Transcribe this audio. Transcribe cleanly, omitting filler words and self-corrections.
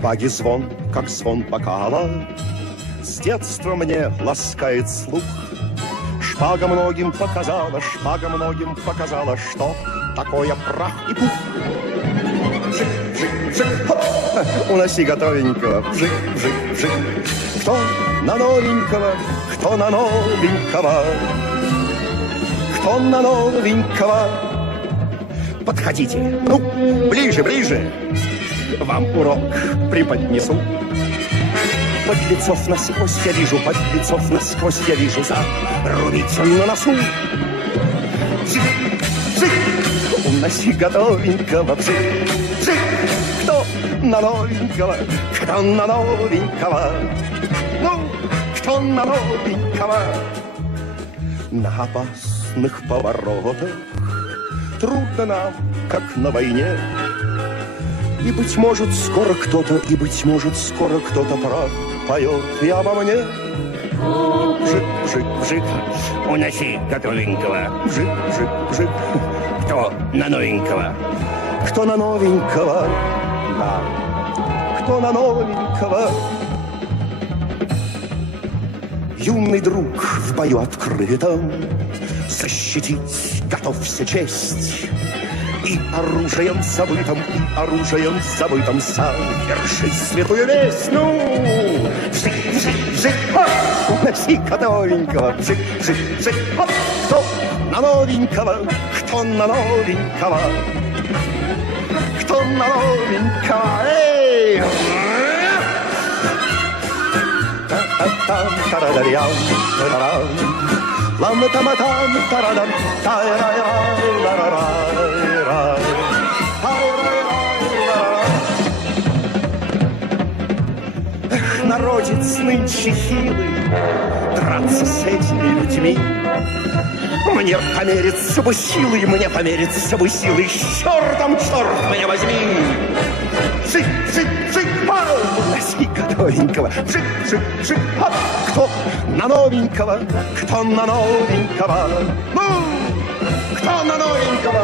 шпаги звон, как звон бокала, с детства мне ласкает слух. Шпага многим показала, что такое прах и пух. Вжик, вжик, вжик, хоп, уноси готовенького, вжик, вжик, вжик. Кто на новенького, кто на новенького, кто на новенького. Подходите, ну, ближе, ближе, вам урок преподнесу. Подлецов насквозь я вижу, подлецов насквозь я вижу, зарубите на носу. Вжик, вжик, уноси готовенького, вжик, вжик. Кто на новенького, кто на новенького, ну, кто на новенького. На опасных поворотах трудно нам, как на войне. И, быть может, скоро кто-то, пропоет и обо мне. Вжик, вжик, вжик, Уноси готовенького. вжик, вжик, вжик. Кто на новенького? Кто на новенького, да, кто на новенького. Юный друг в бою открытом защитить готовься честь. И оружием забытым совершить святую весть. Ну, вжик, вжик, вжик, хоп, уноси готовенького, вжик, вжик, вжик, хоп. Кто на новенького, кто на новенького, кто на новенького, эй! Та-та-там, тарадарям, тарарам, лам-там-там, тарадам, та-ра-ра-ра-ра-ра-ра. Эх, народец нынче хилый, драться с этими людьми. Мне помериться бы силой, чертом, черт меня возьми. Вжик, вжик, вжик, пау, уноси готовенького, вжик, вжик, вжик, хоп. Кто на новенького, кто на новенького, ну, кто на новенького.